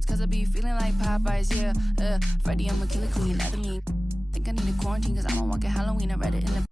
boots, cause I be feeling like Popeyes, yeah. Freddy, I'm a killer queen, let me. Think I need a quarantine, cause I don't walk at Halloween. I read it in the.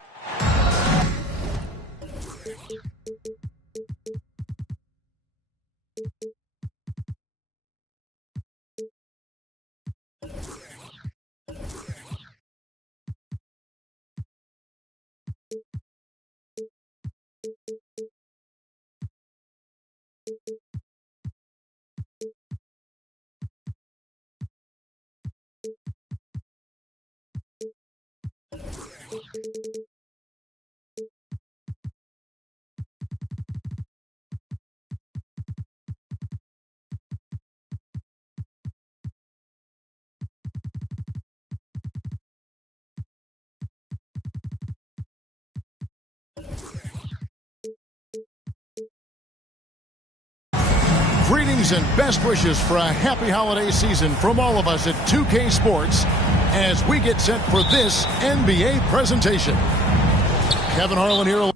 Greetings and best wishes for a happy holiday season from all of us at 2K Sports as we get set for this NBA presentation. Kevin Harlan here.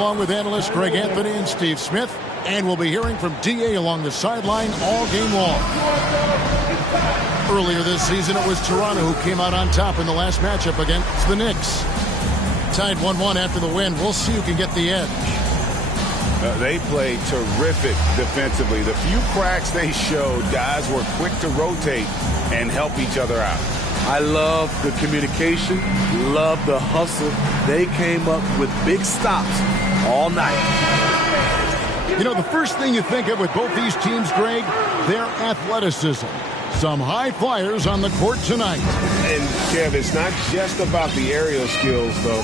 Along with analysts Greg Anthony and Steve Smith, and we'll be hearing from DA along the sideline all game long. Earlier this season, it was Toronto who came out on top in the last matchup against the Knicks. Tied 1-1 after the win. We'll see who can get the edge. They played terrific defensively. The few cracks they showed, guys were quick to rotate and help each other out. I love the communication, love the hustle. They came up with big stops all night. You know, the first thing you think of with both these teams, Greg, their athleticism. Some high flyers on the court tonight. And, Kev, it's not just about the aerial skills, though.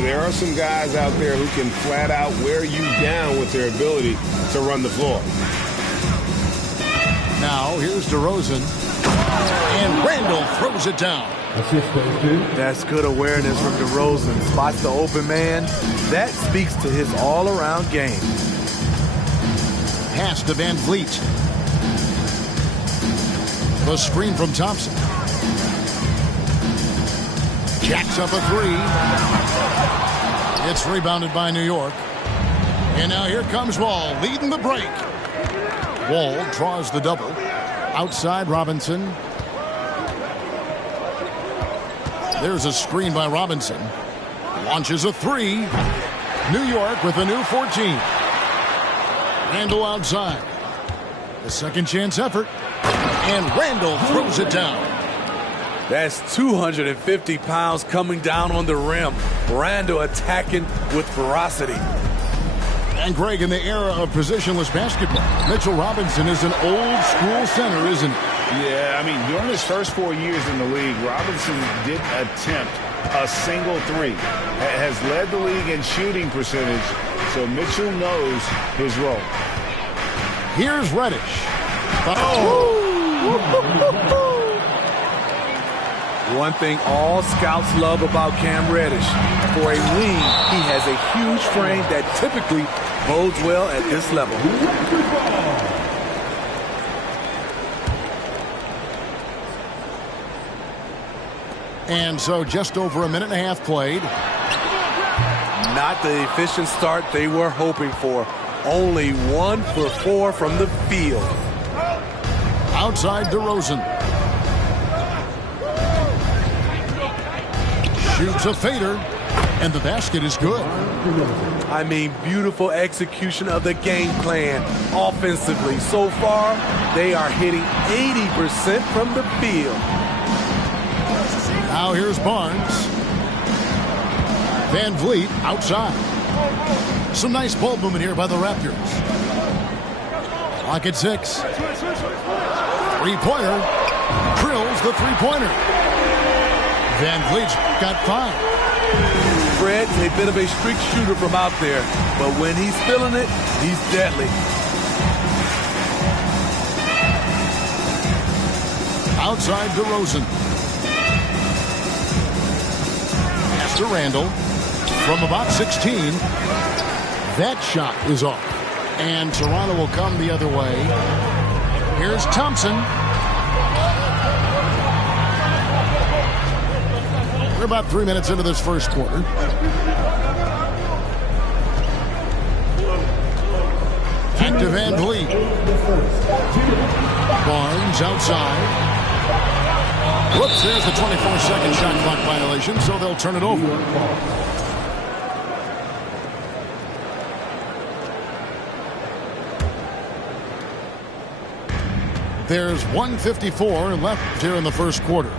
There are some guys out there who can flat out wear you down with their ability to run the floor. Now, here's DeRozan. And Randall throws it down. That's good awareness from DeRozan. Spots the open man. That speaks to his all-around game. Pass to Van Vliet. The screen from Thompson. Jacks up a three. It's rebounded by New York. And now here comes Wall leading the break. Wall draws the double. Outside Robinson. There's a screen by Robinson. Launches a three. New York with a new 14. Randall outside. The second chance effort. And Randall throws it down. That's 250 pounds coming down on the rim. Randall attacking with ferocity. And Greg, in the era of positionless basketball, Mitchell Robinson is an old-school center, isn't he? Yeah, I mean, during his first 4 years in the league, Robinson didn't attempt a single three. Has led the league in shooting percentage, so Mitchell knows his role. Here's Reddish. One thing all scouts love about Cam Reddish, for a wing, he has a huge frame that typically bodes well at this level. And so just over a minute and a half played. Not the efficient start they were hoping for. Only 1 for 4 from the field. Outside DeRozan. Shoots a fader, and the basket is good. I mean, beautiful execution of the game plan offensively. So far, they are hitting 80% from the field. Now here's Barnes. Van Vliet outside. Some nice ball movement here by the Raptors. Clock at 6. Three-pointer. Drills the three-pointer. Van Vliet's got 5. Fred's a bit of a streak shooter from out there, but when he's feeling it, he's deadly. Outside DeRozan. Pass to Randall. From about 16. That shot is off. And Toronto will come the other way. Here's Thompson. We're about 3 minutes into this first quarter. Back to Van Vliet. Barnes outside. Whoops, there's the 24-second shot clock violation, so they'll turn it over. There's 1:54 left here in the first quarter.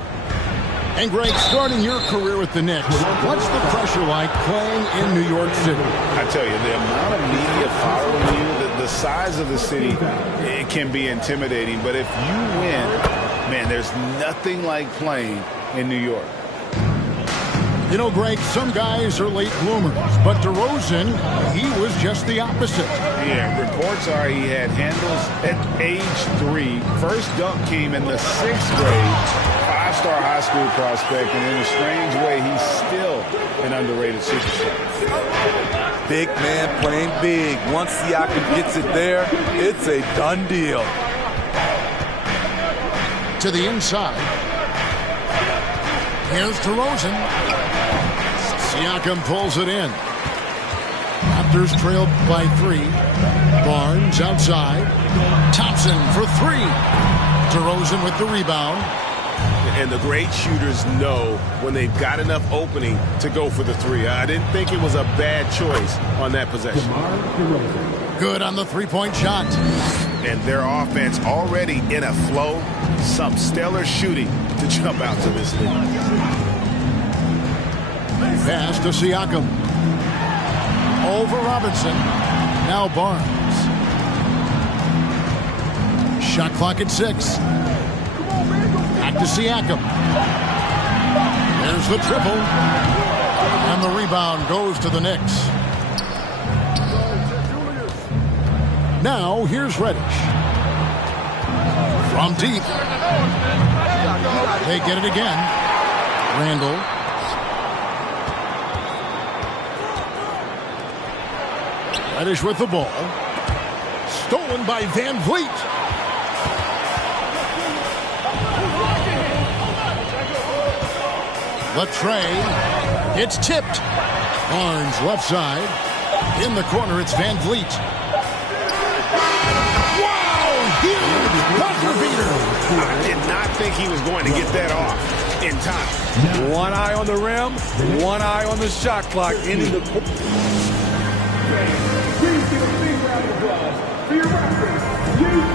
And Greg, starting your career with the Knicks, what's the pressure like playing in New York City? I tell you, the amount of media following you, the size of the city, it can be intimidating. But if you win, man, there's nothing like playing in New York. You know, Greg, some guys are late bloomers, but DeRozan, he was just the opposite. Yeah, reports are he had handles at age 3. First dunk came in the 6th grade. 5-star high school prospect, and in a strange way, he's still an underrated superstar. Big man playing big. Once Siakam gets it there, it's a done deal. To the inside. Here's DeRozan. Siakam pulls it in. Raptors trailed by 3. Barnes outside. Thompson for 3. DeRozan with the rebound. And the great shooters know when they've got enough opening to go for the 3. I didn't think it was a bad choice on that possession. Good on the three-point shot. And their offense already in a flow. Some stellar shooting to jump out to this league. Pass to Siakam. Over Robinson. Now Barnes. Shot clock at 6. Back to Siakam. There's the triple. And the rebound goes to the Knicks. Now here's Reddish. From deep. They get it again. Randall. Reddish with the ball. Stolen by Van Vliet. Latrey. It's tipped. Barnes left side. In the corner, it's Van Vliet. Wow! Huge buzzer beater. I did not think he was going to get that off in time. One eye on the rim, one eye on the shot clock. Ending the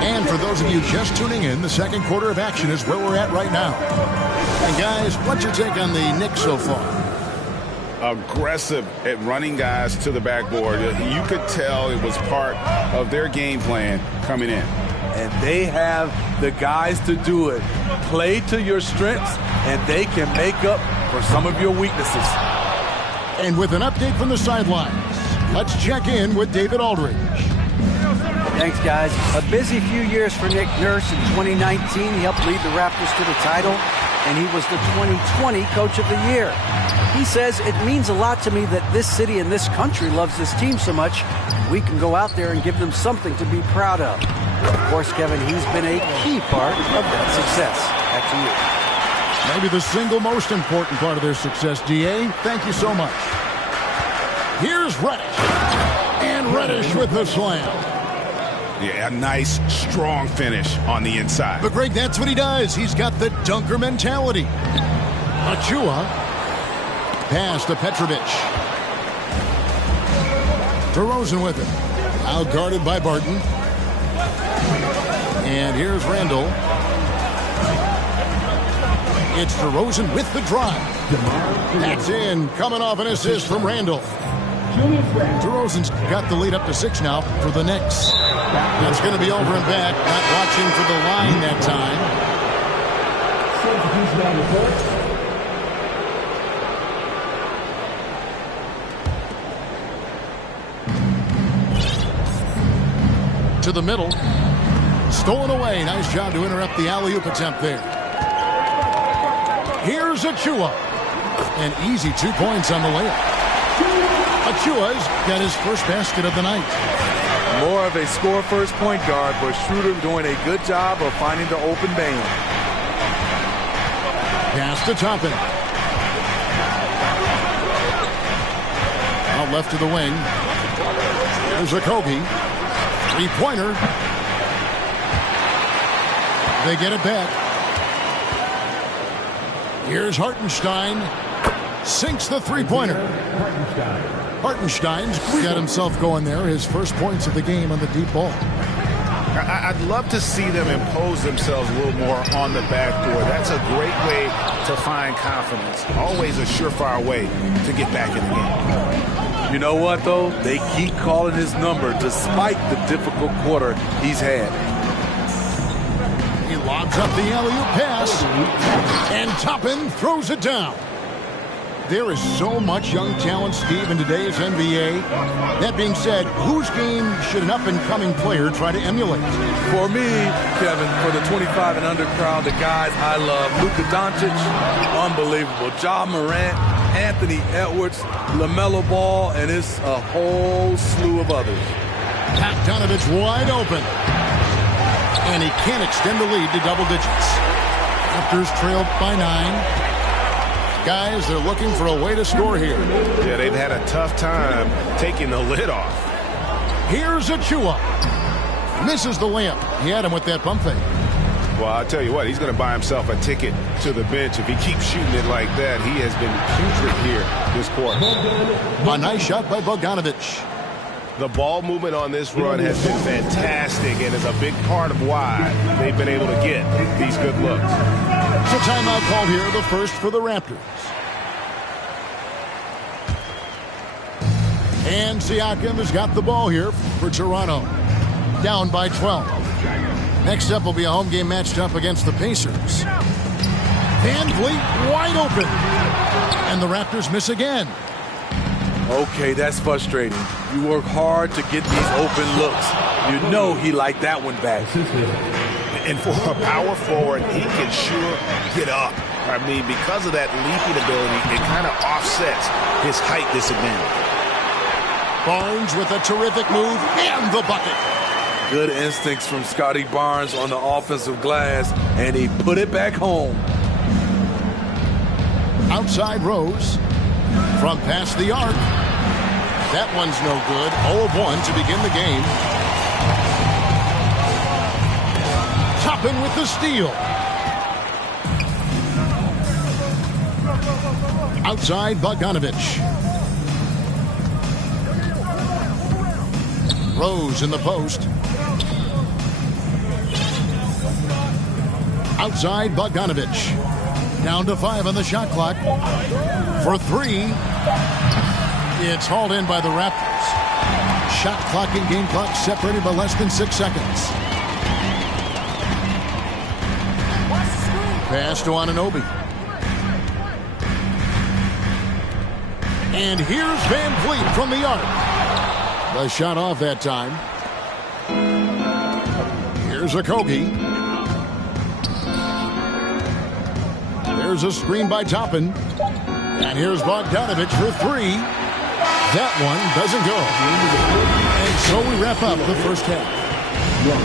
And for those of you just tuning in, the second quarter of action is where we're at right now. And guys, what's your take on the Knicks so far? Aggressive at running guys to the backboard. You could tell it was part of their game plan coming in. And they have the guys to do it. Play to your strengths, and they can make up for some of your weaknesses. And with an update from the sidelines, let's check in with David Aldridge. Thanks, guys. A busy few years for Nick Nurse. In 2019, he helped lead the Raptors to the title, and he was the 2020 Coach of the Year. He says, it means a lot to me that this city and this country loves this team so much, we can go out there and give them something to be proud of. Of course, Kevin, he's been a key part of that success. Back to you. Maybe the single most important part of their success, DA. Thank you so much. Here's Reddish. And Reddish with the slam. Yeah, a nice, strong finish on the inside. But Greg, that's what he does. He's got the dunker mentality. Achua. pass to Petrovic. DeRozan with it. Now guarded by Barton. And here's Randall. It's DeRozan with the drive. That's in. Coming off an assist from Randall. DeRozan's got the lead up to 6 now for the Knicks. It's going to be over and back. Not watching for the line that time. To the middle. Stolen away. Nice job to interrupt the alley-oop attempt there. Here's Achua. An easy 2 points on the layup. Achua's got his first basket of the night. More of a score-first point guard, but Schroeder doing a good job of finding the open man. Pass to Toppin. Out left to the wing. There's a Kobe. Three-pointer. They get it back. Here's Hartenstein. Sinks the three-pointer. Hartenstein's got himself going there. His first points of the game on the deep ball. I'd love to see them impose themselves a little more on the backboard. That's a great way to find confidence. Always a surefire way to get back in the game. You know what, though? They keep calling his number despite the difficult quarter he's had. He lobs up the alley-oop pass. And Toppin throws it down. There is so much young talent, Steve, in today's NBA. That being said, whose game should an up-and-coming player try to emulate? For me, Kevin, for the 25 and under crowd, the guys I love, Luka Doncic, unbelievable. Ja Morant, Anthony Edwards, LaMelo Ball, and it's a whole slew of others. Bogdanovich wide open. And he can't extend the lead to double digits. Raptors trailed by 9. Guys, they're looking for a way to score here. Yeah, they've had a tough time taking the lid off. Here's Achua. Misses the layup. He had him with that pump fake. Well, I'll tell you what, he's going to buy himself a ticket to the bench. If he keeps shooting it like that, he has been putrid here this quarter. A nice shot by Bogdanovich. The ball movement on this run has been fantastic and is a big part of why they've been able to get these good looks. So timeout called here, the first for the Raptors. And Siakam has got the ball here for Toronto. Down by 12. Next up will be a home game matched up against the Pacers. Van Vliet wide open. And the Raptors miss again. Okay, that's frustrating. You work hard to get these open looks. You know he liked that one back. And for a power forward, he can sure get up. I mean, because of that leaping ability, it kind of offsets his height disadvantage. Barnes with a terrific move and the bucket. Good instincts from Scotty Barnes on the offensive glass, and he put it back home. Outside Rose. From past the arc. That one's no good. 0 of 1 to begin the game. Toppin with the steal. Outside Bogdanovich. Rose in the post. Outside Bogdanovich. Down to 5 on the shot clock. For 3. It's hauled in by the Raptors. Shot clock and game clock separated by less than 6 seconds. Pass to Anunoby. And here's Van Vliet from the arc. The shot off that time. Here's a Kogi. There's a screen by Toppin. And here's Bogdanovich for 3. That one doesn't go. And so we wrap up the first half.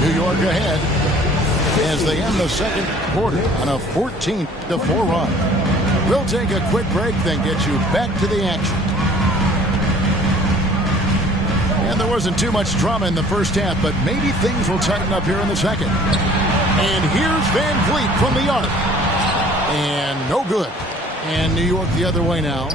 New York ahead as they end the second quarter on a 14-4 run. We'll take a quick break, then get you back to the action. And there wasn't too much drama in the first half, but maybe things will tighten up here in the second. And here's Van Vliet from the arc. And no good. And New York the other way now.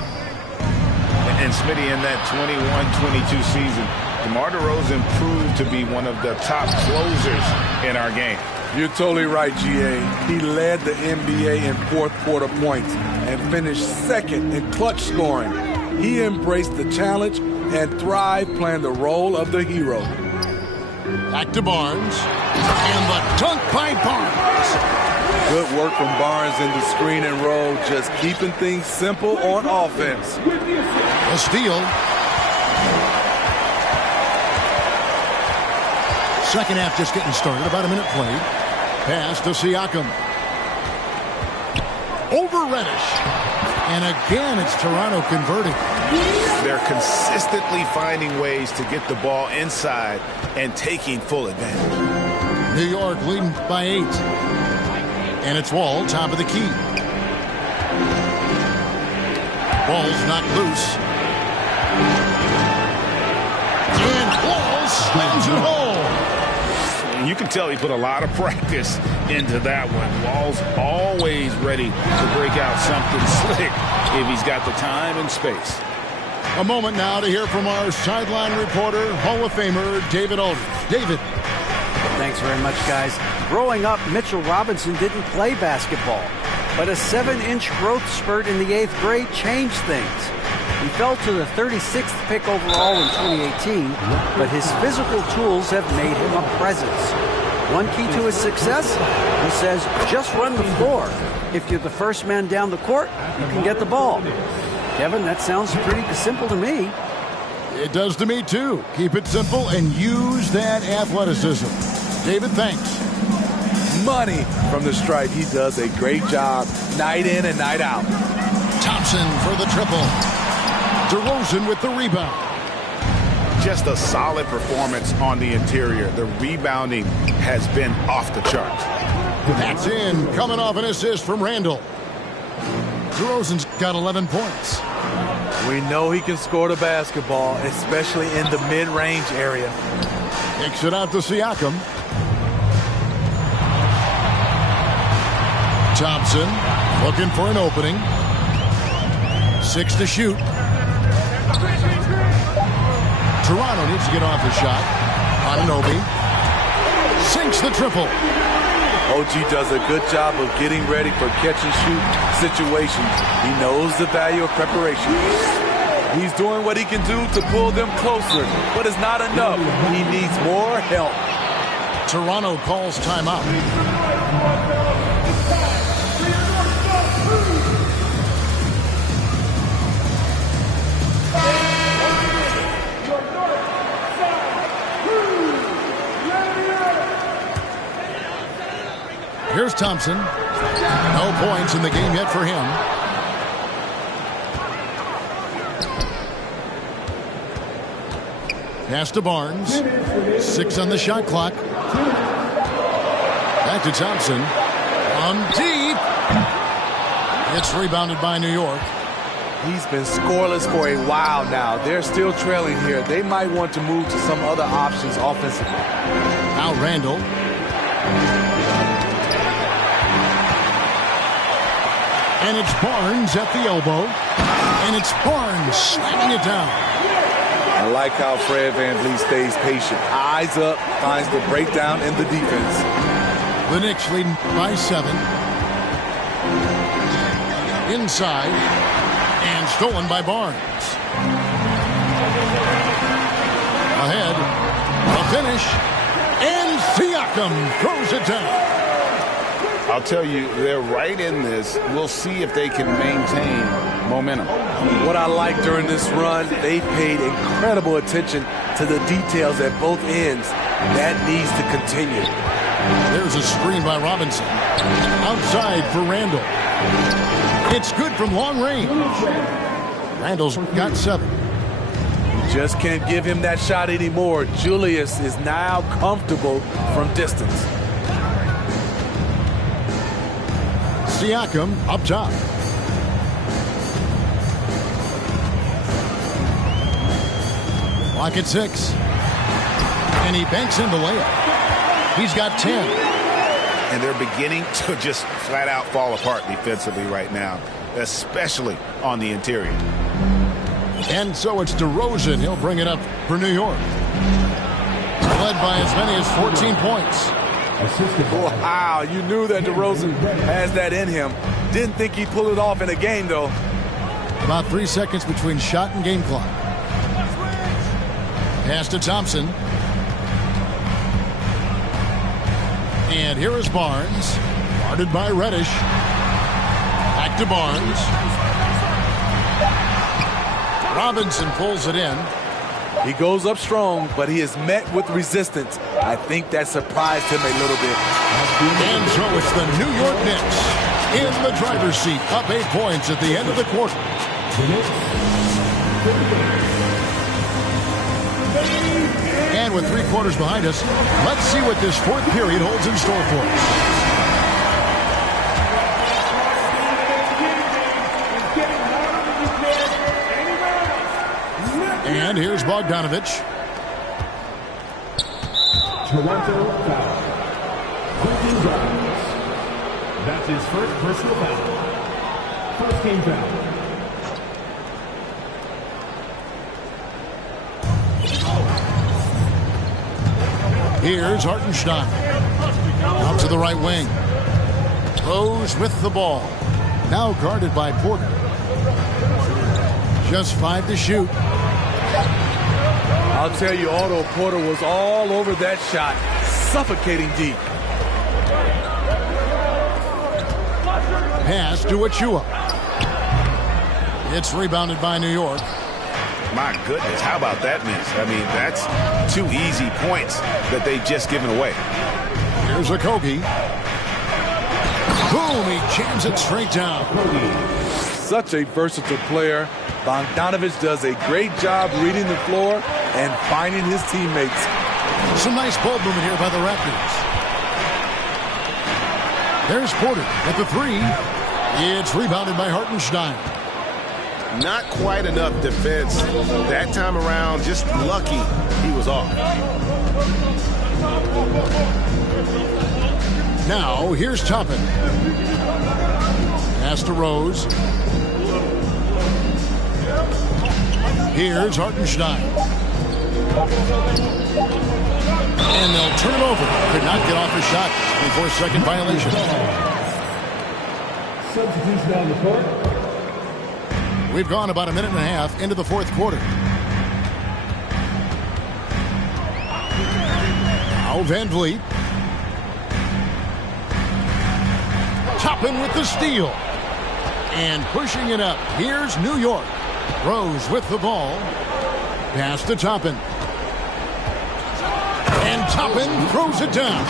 And Smitty, in that 21-22 season, DeMar DeRozan proved to be one of the top closers in our game. You're totally right, GA. He led the NBA in fourth quarter points and finished second in clutch scoring. He embraced the challenge and thrived playing the role of the hero. Back to Barnes. And the dunk by Barnes. Good work from Barnes in the screen and roll, just keeping things simple on offense. A steal. Second half just getting started. About a minute played. Pass to Siakam. Over Reddish. And again, it's Toronto converting. They're consistently finding ways to get the ball inside and taking full advantage. New York leading by 8. And it's Wall, top of the key. Ball's knocked loose. And Wall slams it home. You can tell he put a lot of practice into that one. Wall's always ready to break out something slick if he's got the time and space. A moment now to hear from our sideline reporter, Hall of Famer David Aldridge. David. Thanks very much, guys. Growing up, Mitchell Robinson didn't play basketball, but a 7-inch growth spurt in the 8th grade changed things. He fell to the 36th pick overall in 2018, but his physical tools have made him a presence. One key to his success, he says, just run the floor. If you're the first man down the court, you can get the ball. Kevin, that sounds pretty simple to me. It does to me, too. Keep it simple and use that athleticism. David, thanks. Money from the stripe. He does a great job night in and night out. Thompson for the triple. DeRozan with the rebound. Just a solid performance on the interior. The rebounding has been off the charts. That's in. Coming off an assist from Randall. DeRozan's got 11 points. We know he can score the basketball, especially in the mid-range area. Kicks it out to Siakam. Thompson looking for an opening. 6 to shoot. Toronto needs to get off the shot. Anunoby sinks the triple. OG does a good job of getting ready for catch-and-shoot situations. He knows the value of preparation. He's doing what he can do to pull them closer, but it's not enough. He needs more help. Toronto calls timeout. Here's Thompson. No points in the game yet for him. Pass to Barnes. 6 on the shot clock. Back to Thompson. On deep. It's rebounded by New York. He's been scoreless for a while now. They're still trailing here. They might want to move to some other options offensively. Now Randall. And it's Barnes at the elbow. And it's Barnes slamming it down. I like how Fred VanVleet stays patient. Eyes up, finds the breakdown in the defense. The Knicks leading by 7. Inside. And stolen by Barnes. Ahead. A finish. And Siakam throws it down. I'll tell you, they're right in this. We'll see if they can maintain momentum. What I like during this run, they paid incredible attention to the details at both ends. That needs to continue. There's a screen by Robinson. Outside for Randall. It's good from long range. Randall's got 7. Just can't give him that shot anymore. Julius is now comfortable from distance. Siakam up top. Clock at 6. And he banks in the layup. He's got 10. And they're beginning to just flat out fall apart defensively right now, especially on the interior. And so it's DeRozan. He'll bring it up for New York. Led by as many as 14 points. Wow, you knew that DeRozan has that in him. Didn't think he'd pull it off in a game, though. About 3 seconds between shot and game clock. Pass to Thompson. And here is Barnes. Guarded by Reddish. Back to Barnes. Robinson pulls it in. He goes up strong, but he is met with resistance. I think that surprised him a little bit. And so it's the New York Knicks in the driver's seat, up 8 points at the end of the quarter. And with 3 quarters behind us, let's see what this fourth period holds in store for us. And here's Bogdanovich. Toronto foul. Quentin Grimes. That's his first personal foul. First team foul. Here's Hartenstein. Out to the right wing. Rose with the ball. Now guarded by Porter. Just 5 to shoot. I'll tell you, Otto Porter was all over that shot, suffocating deep. Pass to Achua. It's rebounded by New York. My goodness, how about that miss? I mean, that's 2 easy points that they've just given away. Here's Okogie. Boom, he jams it straight down. Such a versatile player. Bogdanovich does a great job reading the floor and finding his teammates. Some nice ball movement here by the Raptors. There's Porter at the 3. It's rebounded by Hartenstein. Not quite enough defense that time around. Just lucky he was off. Now, here's Toppin. Pass to Rose. Here's Hartenstein. And they'll turn it over. Could not get off the shot. 24-second violation. Substitution on the court. We've gone about a minute and a half into the fourth quarter. Now Van Vliet. Toppin with the steal. And pushing it up. Here's New York. Rose with the ball. Pass to Toppin. And Toppin throws it down.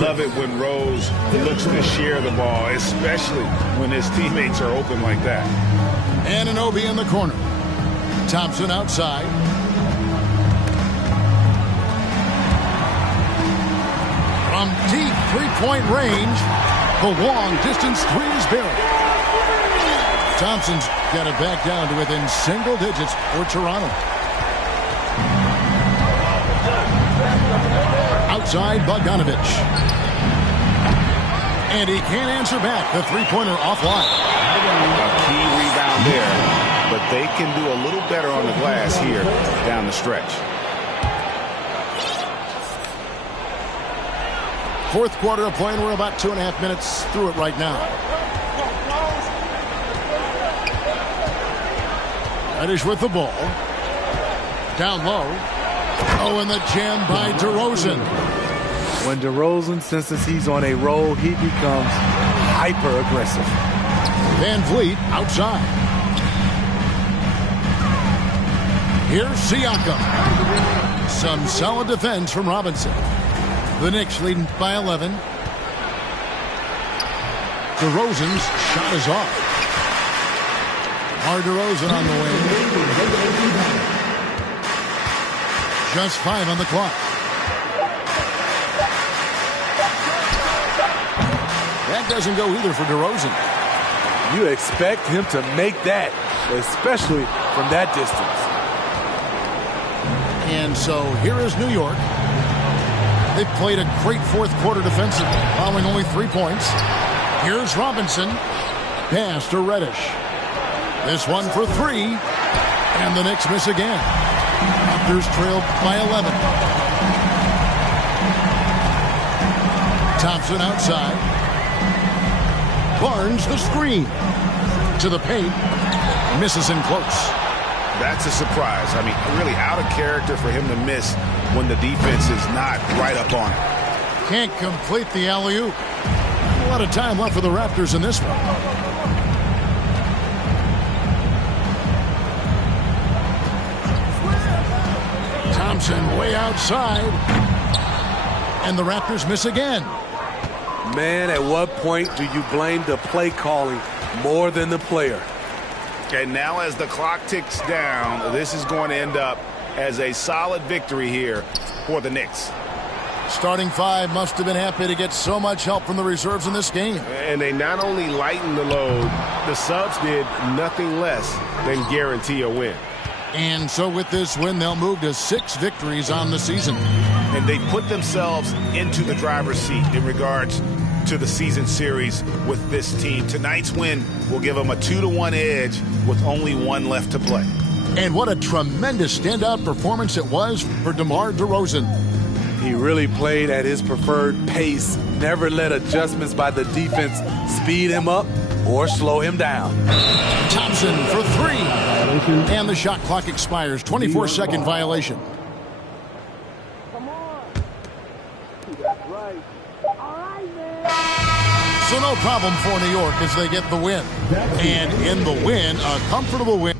Love it when Rose looks to share the ball, especially when his teammates are open like that. Anunoby in the corner. Thompson outside. From deep three-point range, the long-distance 3 is buried. Thompson's got it back down to within single digits for Toronto. Outside Bogdanovich. And he can't answer back. The three-pointer offline. A key rebound there, but they can do a little better on the glass here down the stretch. Fourth quarter of play, and we're about 2.5 minutes through it right now. Reddish with the ball. Down low. Oh, and the jam by DeRozan. When DeRozan senses he's on a roll, he becomes hyper-aggressive. Van Vliet outside. Here's Siakam. Some solid defense from Robinson. The Knicks leading by 11. DeRozan's shot is off. DeRozan on the wing. Just 5 on the clock. That doesn't go either for DeRozan. You expect him to make that, especially from that distance. And so here is New York. They've played a great fourth quarter defensively, following only 3 points. Here's Robinson. Pass to Reddish. This one for 3. And the Knicks miss again. Raptors trailed by 11. Thompson outside. Barnes the screen. To the paint. Misses in close. That's a surprise. I mean, really out of character for him to miss when the defense is not right up on him. Can't complete the alley-oop. A lot of time left for the Raptors in this one. Thompson way outside. And the Raptors miss again. Man, at what point do you blame the play calling more than the player? And now as the clock ticks down, this is going to end up as a solid victory here for the Knicks. Starting five must have been happy to get so much help from the reserves in this game. And they not only lightened the load, the subs did nothing less than guarantee a win. And so with this win, they'll move to 6 victories on the season. And they put themselves into the driver's seat in regards to the season series with this team. Tonight's win will give them a 2-1 edge with only one left to play. And what a tremendous standout performance it was for DeMar DeRozan. He really played at his preferred pace, never let adjustments by the defense speed him up or slow him down. Thompson for 3. And the shot clock expires. 24-second violation. So no problem for New York as they get the win. And in the win, a comfortable win.